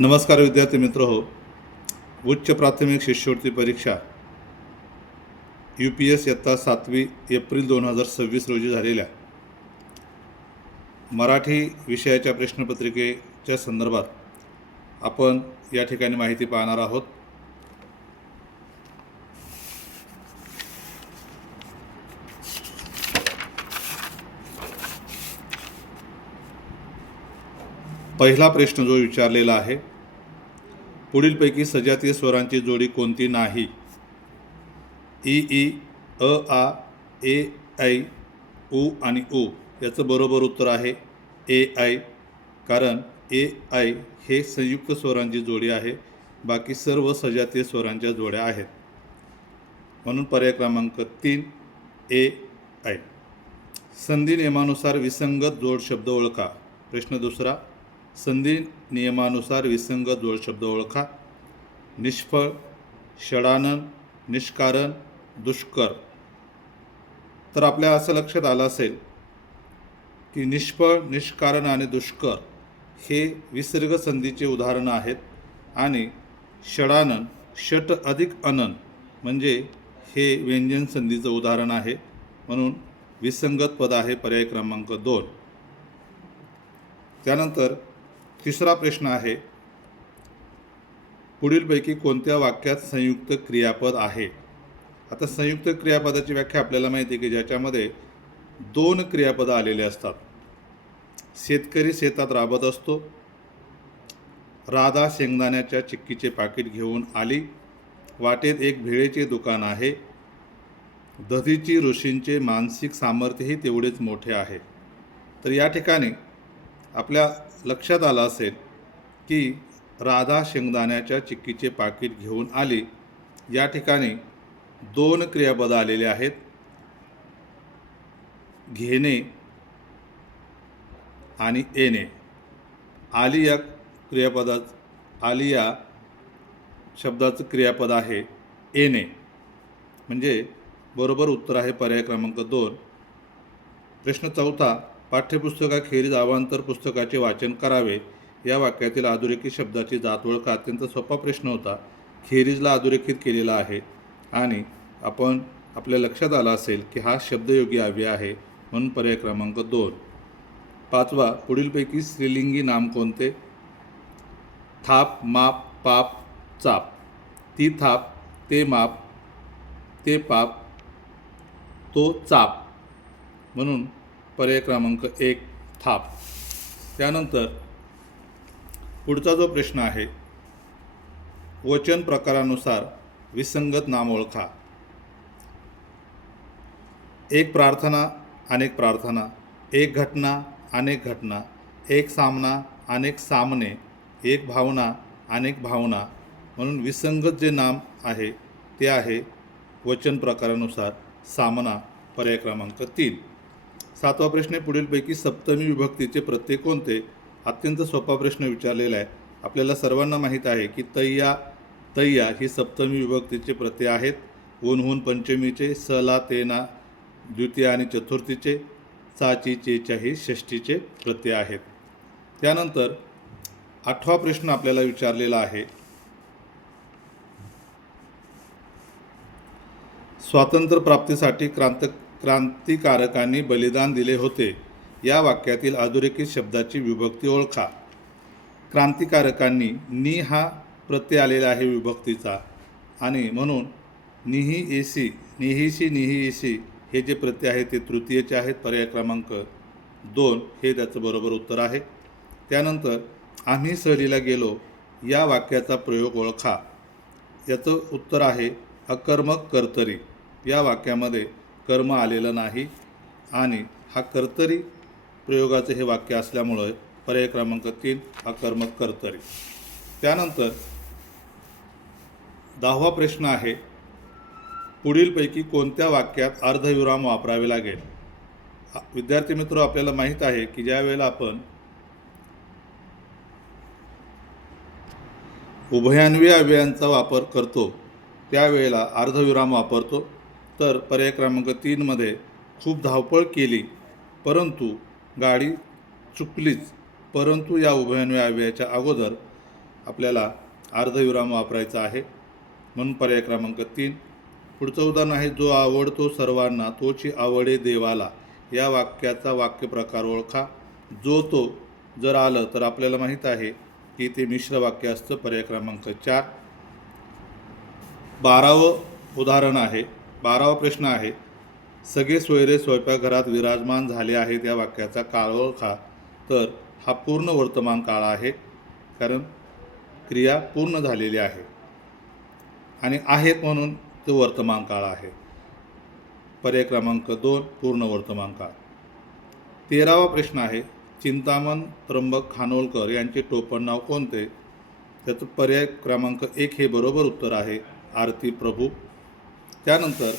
नमस्कार विद्यार्थी मित्र हो. उच्च प्राथमिक शिष्यवृत्ती परीक्षा UPS इयत्ता 7वी एप्रिल 2026 रोजी झालेल्या मराठी विषयाच्या प्रश्नपत्रिकेच्या संदर्भात आपण या ठिकाणी माहिती पाहणार आहोत. पहिला प्रश्न जो विचारलेला आहे, पुढीलपैकी सजातीय स्वरांची जोडी कोणती नाही? इ ई, अ आ, ए ऐ, उ आणि उ. याचं बरोबर उत्तर आहे ए ऐ, कारण ए ऐ हे संयुक्त स्वरांची जोडी आहे. बाकी सर्व सजातीय स्वरांच्या जोड्या आहेत. म्हणून पर्याय क्रमांक 3 ए ऐ. संधी नियमानुसार विसंगत जोड शब्द ओळखा. प्रश्न दुसरा, संधी नियमानुसार विसंगत जोड शब्द ओळखा. निष्फळ, षडानन, निष्कारण, दुष्कर. तर आपल्या असं लक्षात आलं असेल की निष्फळ, निष्कारण आणि दुष्कर हे विसर्ग संधीचे उदाहरणं आहेत आणि षडानन, षट अधिक अनन म्हणजे हे व्यंजन संधीचं उदाहरण आहे. म्हणून विसंगत पद आहे पर्याय क्रमांक 2. त्यानंतर तिसरा प्रश्न आहे, पुढीलपैकी कोणत्या वाक्यात संयुक्त क्रियापद आहे? आता संयुक्त क्रियापदाची व्याख्या आपल्याला माहिती आहे की ज्याच्यामध्ये 2 क्रियापदं आलेले असतात. शेतकरी शेतात राबत असतो, राधा शेंगदाण्याच्या चिक्कीचे पाकिट घेऊन आली, वाटेत एक भेळेचे दुकान आहे, दधीची ऋषींचे मानसिक सामर्थ्यही तेवढेच मोठे आहे. तर या ठिकाणी आपल्या लक्षात आलं असेल की राधा शेंगदाण्याच्या चिक्कीचे पाकिट घेऊन आली, या ठिकाणी 2 क्रियापदं आलेले आहेत. घेणे आणि येणे. आली या आली या शब्दाचं क्रियापद आहे येणे, म्हणजे बरोबर उत्तर आहे पर्याय क्रमांक 2. प्रश्न चौथा, पाठ्यपुस्तकाखेरीज अवांतर पुस्तकाचे वाचन करावे. या वाक्यातील अधोरेखित शब्दाची जात ओळखा. अत्यंत सोपा प्रश्न होता. खेरीजला अधोरेखित केलेला आहे आणि आपल्या लक्षात आलं असेल की हा शब्दयोगी अव्यय आहे, म्हणून पर्याय क्रमांक 2. पाचवा, पुढीलपैकी स्त्रीलिंगी नाम कोणते? थाप, माप, पाप, चाप. ती थाप, ते माप, ते पाप, तो चाप, म्हणून पर्याय क्रमांक 1 थाप. त्यानंतर पुढचा जो प्रश्न आहे, वचन प्रकारानुसार विसंगत नाम ओळखा. एक प्रार्थना, अनेक प्रार्थना, एक घटना, अनेक घटना, एक सामना, अनेक सामने, एक भावना, अनेक भावना, म्हणून विसंगत जे नाम आहे ते आहे वचन प्रकारानुसार सामना, पर्याय क्रमांक 3. सातवा प्रश्न, पुढीलपैकी सप्तमी विभक्तीचे प्रत्यय कोणते? अत्यंत सोपा प्रश्न विचारलेला आहे. आपल्याला सर्वांना माहीत आहे की तय्या, तय्या ही सप्तमी विभक्तीचे प्रत्यय आहेत. ऊन पंचमीचे, सला, तेना द्वितीय आणि चतुर्थीचे, चाची, चेच्या ही षष्ठीचे प्रत्यय आहेत. त्यानंतर 8वा प्रश्न आपल्याला विचारलेला आहे, स्वातंत्र्य प्राप्तीसाठी क्रांतिकारकांनी बलिदान दिले होते. या वाक्यातील अधोरेखित शब्दाची विभक्ती ओळखा. क्रांतिकारकांनी, नि हा प्रत्यय आलेला आहे विभक्तीचा आणि म्हणून निही एसी, निहीशी, निही एसी हे जे प्रत्यय आहेत ते तृतीयचे आहेत. पर्याय क्रमांक 2 हे त्याचं बरोबर उत्तर आहे. त्यानंतर आम्ही सहलीला गेलो या वाक्याचा प्रयोग ओळखा. याचं उत्तर आहे अकर्मक कर्तरी. या वाक्यामध्ये कर्म आलेलं नाही आणि हा कर्तरी प्रयोगाचं हे वाक्य असल्यामुळे पर्याय क्रमांक 3 अकर्मक कर्तरी. त्यानंतर 10वा प्रश्न आहे, पुढीलपैकी कोणत्या वाक्यात अर्धविराम वापरावे लागेल? विद्यार्थी मित्र, आपल्याला माहीत आहे की ज्या वेळेला आपण उभयान्वयी अव्ययांचा वापर करतो त्यावेळेला अर्धविराम वापरतो. तर पर्याय क्रमांक 3 मध्ये खूप धावपळ केली परंतु गाडी चुकलीच, परंतु या उभयान्वयी अव्ययाच्या अगोदर आपल्याला अर्धविराम वापरायचा आहे, म्हणून पर्याय क्रमांक 3. पुढचं उदाहरण आहे, जो आवडतो सर्वांना तोची आवडे देवाला. या वाक्याचा वाक्यप्रकार ओळखा. जो तो जर आलं तर आपल्याला माहीत आहे की ते मिश्र वाक्य असतं. पर्याय क्रमांक 4. 12वं उदाहरण आहे, 12वा प्रश्न आहे, सगळे सोयरे स्वयंपाकघरात विराजमान झाले आहेत. या वाक्याचा काळ ओळखा. तर हा पूर्ण वर्तमान काळ आहे, कारण क्रिया पूर्ण झालेली आहे आणि आहेत म्हणून तो वर्तमान काळ आहे. पर्याय क्रमांक 2 पूर्ण वर्तमान काळ. 13वा प्रश्न आहे, चिंतामण त्र्यंबक खानोलकर यांचे टोपण नाव कोणते? त्याचं पर्याय क्रमांक 1 हे बरोबर उत्तर आहे, आरती प्रभू. त्यानंतर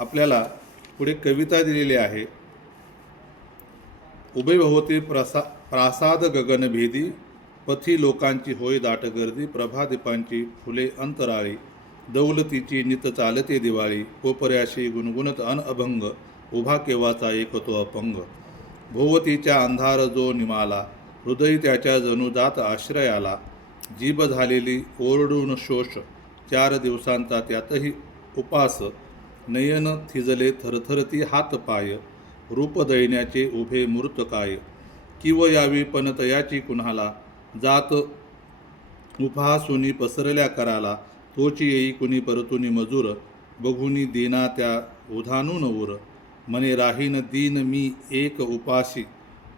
आपल्याला पुढे कविता दिलेली आहे. उभे भोवती प्रासाद गगनभेदी, पथी लोकांची होय दाट गर्दी, प्रभादीपांची फुले अंतराळी, दौलतीची नित चालते दिवाळी, कोपऱ्याशी गुणगुणत अभंग, उभा केव्हाचा एक तो अपंग. भोवतीच्या अंधार जो निमाला, हृदय त्याच्या जणू जात आश्रयाला, जीभ झालेली ओरडून शोष, 4 दिवसांचा त्यातही उपास, नयन थिजले थरथरती हात पाय, रूप दैन्याचे उभे मूर्त काय, किव यावी पण तयाची कुणाला, जात उपहासुनी पसरल्या कराला, तोची येई कुणी परतुनी मजूर, बघुनी दीना त्या उधानून उर, मने राहीन दीन मी एक उपाशी,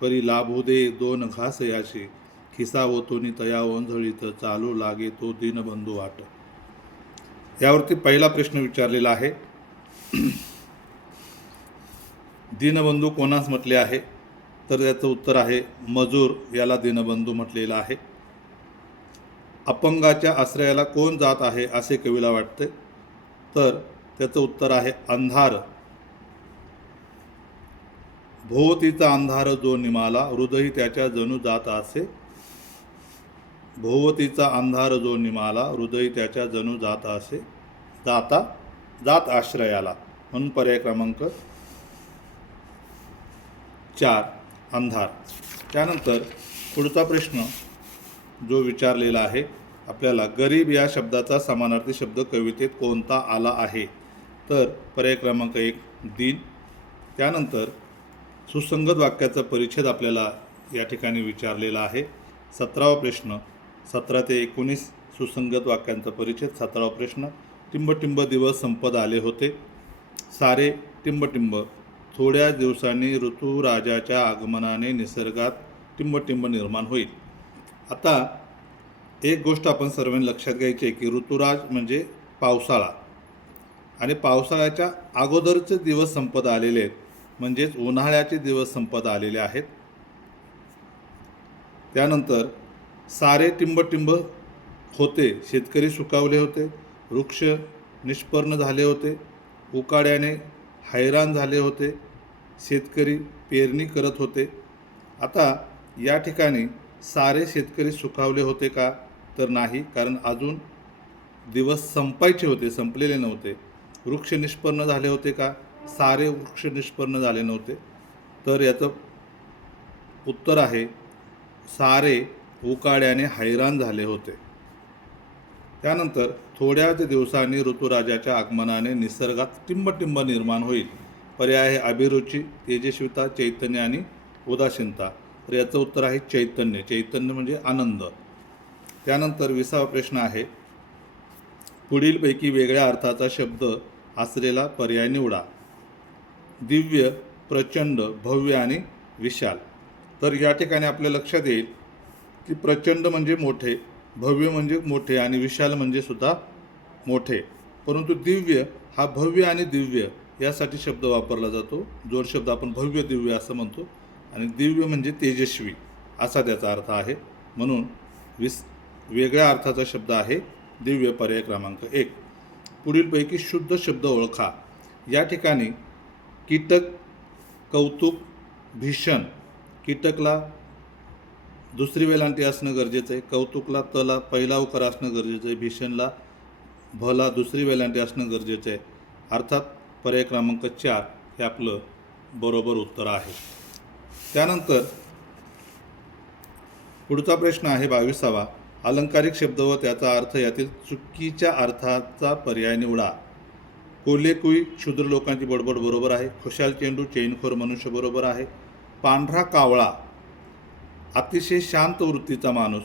परी लाभू दे 2 घास याशी, खिसा ओतुनी तया ओंझळीत, चालू लागे तो दीनबंधू वाट. यावरती पहिला प्रश्न विचारलेला आहे, दीनबंधू कोणास म्हटले आहे? तर त्याचं उत्तर आहे, मजूर याला दीनबंधू म्हटलेलं आहे. अपंगाच्या आश्रयाला कोण जात आहे असे कवीला वाटते? तर त्याचं उत्तर आहे, अंधार. भोवतीचा अंधार जो निमाला, हृदय त्याच्या जणू जात असे. भोवतीचा अंधार जो निमाला, हृदय त्याच्या जणू जात असे, जात आश्रयाला, म्हणून पर्याय क्रमांक 4 अंधार. त्यानंतर पुढचा प्रश्न जो विचारलेला आहे आपल्याला, गरीब या शब्दाचा समानार्थी शब्द कवितेत कोणता आला आहे? तर पर्याय क्रमांक 1 दिन. त्यानंतर सुसंगत वाक्याचा परिच्छेद आपल्याला या ठिकाणी विचारलेला आहे. 17वा प्रश्न, 17 ते 19 सुसंगत वाक्यांचा परिच्छेद. 17वा प्रश्न, टिंबटिंब दिवस संपत आले होते. सारे टिंबटिंब, थोड्या दिवसांनी ऋतुराजाच्या आगमनाने निसर्गात टिंबटिंब निर्माण होईल. आता एक गोष्ट आपण सर्वांनी लक्षात घ्यायची आहे की ऋतुराज म्हणजे पावसाळा, आणि पावसाळ्याच्या अगोदरचे दिवस संपत आलेले आहेत, म्हणजेच उन्हाळ्याचे दिवस संपत आलेले आहेत. त्यानंतर सारे टिंबटिंब होते, शेतकरी सुकावले होते, वृक्ष निष्पर्ण झाले होते, उकाड्याने हैराण झाले होते, शेतकरी पेरणी करत होते. आता या ठिकाणी सारे शेतकरी सुखावले होते का? तर नाही, कारण अजून दिवस संपायचे होते, संपलेले नव्हते. वृक्ष निष्पन्न झाले होते का? सारे वृक्ष निष्पन्न झाले नव्हते. तर याचं उत्तर आहे, सारे उकाड्याने हैराण झाले होते. त्यानंतर थोड्याच दिवसांनी ऋतुराजाच्या आगमनाने निसर्गात टिंबटिंब निर्माण होईल. पर्याय आहे अभिरुची, तेजस्विता, चैतन्य आणि उदासीनता. तर याचं उत्तर आहे चैतन्य. चैतन्य म्हणजे आनंद. त्यानंतर 20वा प्रश्न आहे, पुढीलपैकी वेगळ्या अर्थाचा शब्द असलेला पर्याय निवडा. दिव्य, प्रचंड, भव्य आणि विशाल. तर या ठिकाणी आपल्या लक्षात येईल की प्रचंड म्हणजे मोठे, भव्य म्हणजे मोठे आणि विशाल म्हणजे सुद्धा मोठे. परंतु दिव्य हा भव्य आणि दिव्य यासाठी शब्द वापरला जातो. जोड शब्द आपण भव्य दिव्य असं म्हणतो, आणि दिव्य म्हणजे तेजस्वी असा त्याचा अर्थ आहे. म्हणून वेगळ्या अर्थाचा शब्द आहे दिव्य. पर्याय क्रमांक 1. पुढीलपैकी शुद्ध शब्द ओळखा. या ठिकाणी कीटक, कौतुक, भीषण. कीटकला दुसरी वेलांटी असणं गरजेचं आहे, कौतुकला तला पहिला उकार असणं गरजेचं आहे, भीषणला भला दुसरी वेलांटी असणं गरजेचं आहे. अर्थात पर्याय क्रमांक 4 हे आपलं बरोबर उत्तर आहे. त्यानंतर पुढचा प्रश्न आहे 22वा, अलंकारिक शब्द व त्याचा अर्थ यातील चुकीच्या अर्थाचा पर्याय निवडा. कोल्हेकुई क्षुद्र लोकांची बडबड बरोबर आहे. खुशाल चेंडू चैनखोर मनुष्य बरोबर आहे. पांढरा कावळा अतिशय शांत वृत्तीचा माणूस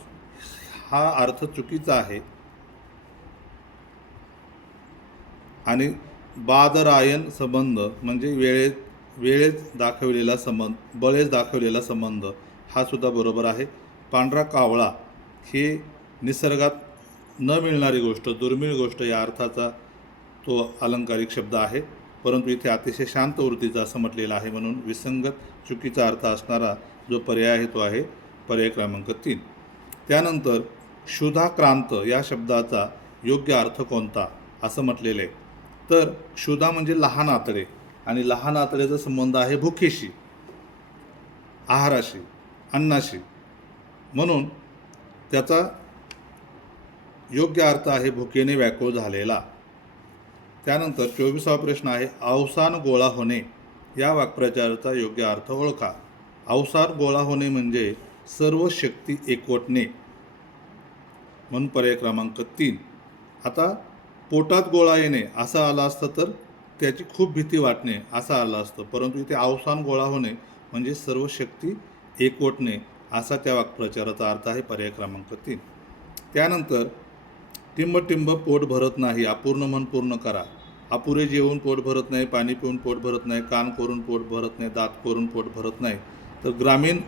हा अर्थ चुकीचा आहे. आणि बादरायण संबंध म्हणजे वेळेत दाखवलेला संबंध, बळेच दाखवलेला संबंध हा सुद्धा बरोबर आहे. पांढरा कावळा हे निसर्गात न मिळणारी गोष्ट, दुर्मिळ गोष्ट या अर्थाचा तो अलंकारिक शब्द आहे, परंतु इथे अतिशय शांत वृत्तीचा असं म्हटलेलं आहे, म्हणून विसंगत चुकीचा अर्थ असणारा जो पर्याय आहे तो आहे पर्याय क्रमांक 3. त्यानंतर क्षुधाक्रांत या शब्दाचा योग्य अर्थ कोणता असं म्हटलेलं आहे. तर क्षुधा म्हणजे लहान आतडे, आणि लहान आतड्याचा संबंध आहे भुकेशी, आहाराशी, अन्नाशी, म्हणून त्याचा योग्य अर्थ आहे भुकेने व्याकुळ झालेला. त्यानंतर 24वा प्रश्न आहे अवसान गोळा होणे या वाक्प्रचाराचा योग्य अर्थ ओळखा. अवसान गोळा होणे म्हणजे सर्व शक्ती एकवटणे, म्हणून पर्याय क्रमांक 3. आता पोटात गोळा येणे असं आलं असतं तर त्याची खूप भीती वाटणे असं आलं असतं, परंतु इथे अवसान गोळा होणे म्हणजे सर्व शक्ती एकवटणे असा त्या वाक्प्रचाराचा अर्थ आहे, पर्याय क्रमांक 3. त्यानंतर टिंब टिंब पोट भरत नाही, अपूर्ण म्हण पूर्ण करा. अपुरे जेवून पोट भरत नाही, पाणी पिऊन पोट भरत नाही, कान कोरून पोट भरत नाही, दात कोरून पोट भरत नाही. तर ग्रामीण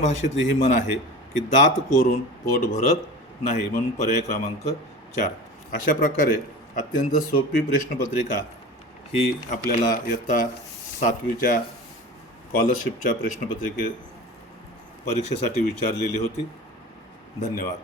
भाषेतली ही म्हण आहे की दात कोरून पोट भरत नाही, म्हणून पर्याय क्रमांक 4. अशा प्रकारे अत्यंत सोपी प्रश्नपत्रिका ही आपल्याला इयत्ता 7वीच्या स्कॉलरशिपच्या परीक्षेसाठी विचारलेली होती. धन्यवाद.